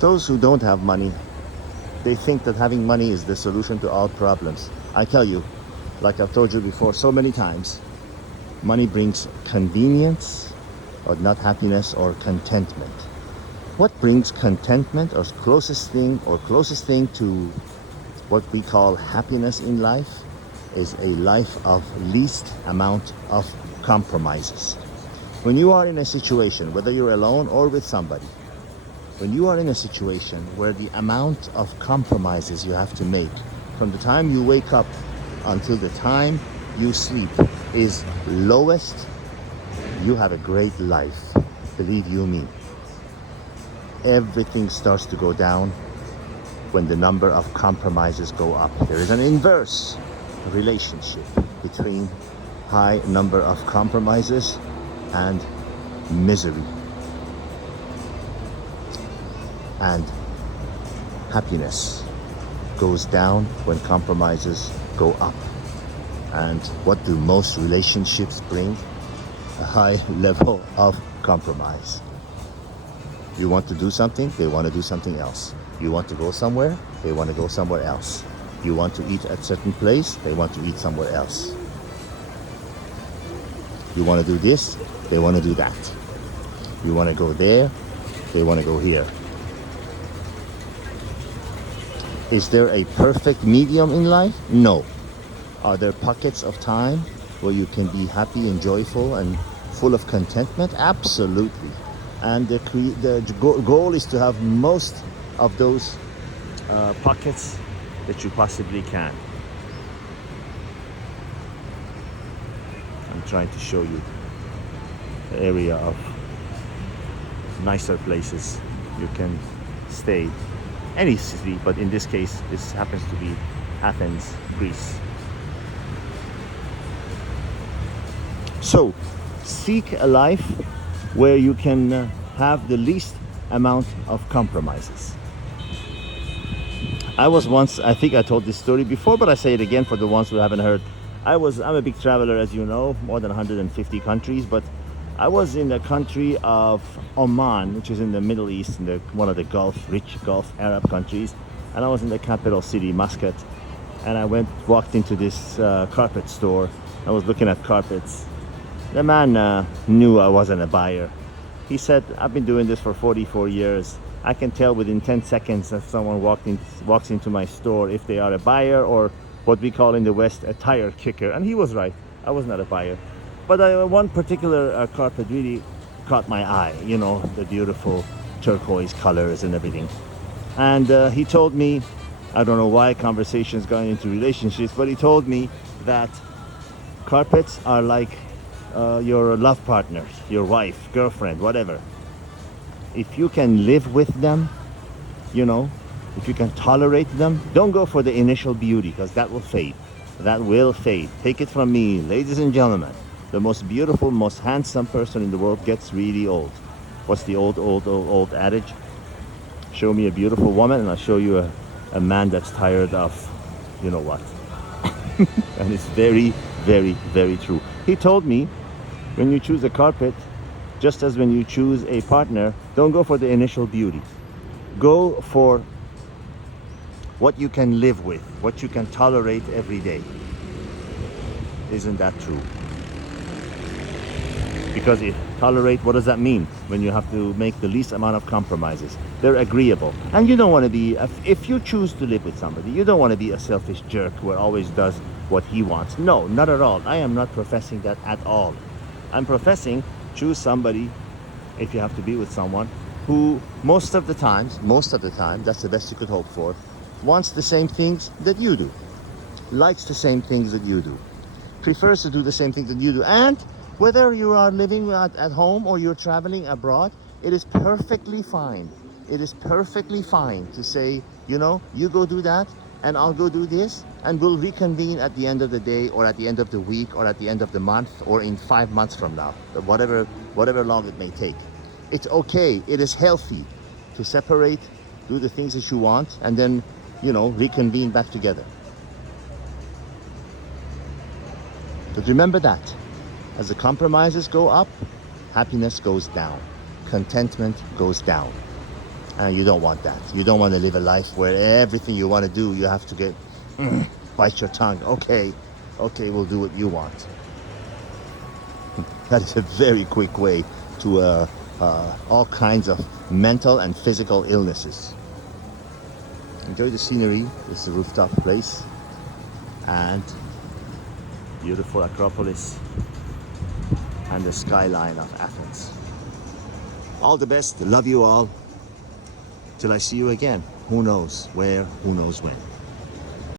Those who don't have money, they think that having money is the solution to all problems. I tell you, like I've told you before so many times, money brings convenience, or not happiness or contentment. What brings contentment or closest thing to what we call happiness in life is a life of least amount of compromises. When you are in a situation, whether you're alone or with somebody, when you are in a situation where the amount of compromises you have to make from the time you wake up until the time you sleep is lowest, you have a great life. Believe you me. Everything starts to go down when the number of compromises go up. There is an inverse relationship between high number of compromises and misery. And happiness goes down when compromises go up. And what do most relationships bring? A high level of compromise. You want to do something, they want to do something else. You want to go somewhere, they want to go somewhere else. You want to eat at a certain place, they want to eat somewhere else. You want to do this, they want to do that. You want to go there, they want to go here. Is there a perfect medium in life? No. Are there pockets of time where you can be happy and joyful and full of contentment? Absolutely. And the goal is to have most of those pockets that you possibly can. I'm trying to show you the area of nicer places you can stay. Any city, but in this case, this happens to be Athens, Greece. So, seek a life where you can have the least amount of compromises. I was once, I think I told this story before, but I say it again for the ones who haven't heard. I'm a big traveler, as you know, more than 150 countries, but I was in the country of Oman, which is in the Middle East, in one of the rich Gulf Arab countries, and I was in the capital city, Muscat, and I walked into this carpet store. I was looking at carpets. The man knew I wasn't a buyer. He said, I've been doing this for 44 years. I can tell within 10 seconds that someone walks into my store if they are a buyer or what we call in the West a tire kicker. And he was right. I was not a buyer. But one particular carpet really caught my eye, you know, the beautiful turquoise colors and everything. And he told me, I don't know why conversations got into relationships, but he told me that carpets are like your love partners, your wife, girlfriend, whatever. If you can live with them, you know, if you can tolerate them, don't go for the initial beauty because that will fade. That will fade. Take it from me, ladies and gentlemen. The most beautiful, most handsome person in the world gets really old. What's the old adage? Show me a beautiful woman and I'll show you a man that's tired of you know what. And it's very, very, very true. He told me, when you choose a carpet, just as when you choose a partner, don't go for the initial beauty. Go for what you can live with, what you can tolerate every day. Isn't that true? Because tolerate, what does that mean? When you have to make the least amount of compromises. They're agreeable. And you don't want to be, if you choose to live with somebody, you don't want to be a selfish jerk who always does what he wants. No, not at all. I am not professing that at all. I'm professing, choose somebody, if you have to be with someone, who most of the time, that's the best you could hope for, wants the same things that you do, likes the same things that you do, prefers to do the same things that you do, and whether you are living at home or you're traveling abroad, it is perfectly fine. It is perfectly fine to say, you know, you go do that and I'll go do this and we'll reconvene at the end of the day or at the end of the week or at the end of the month or in 5 months from now, whatever long it may take. It's okay. It is healthy to separate, do the things that you want, and then, you know, reconvene back together. But remember that as the compromises go up, happiness goes down, contentment goes down. And you don't want that. You don't want to live a life where everything you want to do, you have to get, bite your tongue. Okay, we'll do what you want. That is a very quick way to all kinds of mental and physical illnesses. Enjoy the scenery. This is a rooftop place. And beautiful Acropolis and the skyline of Athens. All the best. Love you all. Till I see you again. Who knows where, who knows when.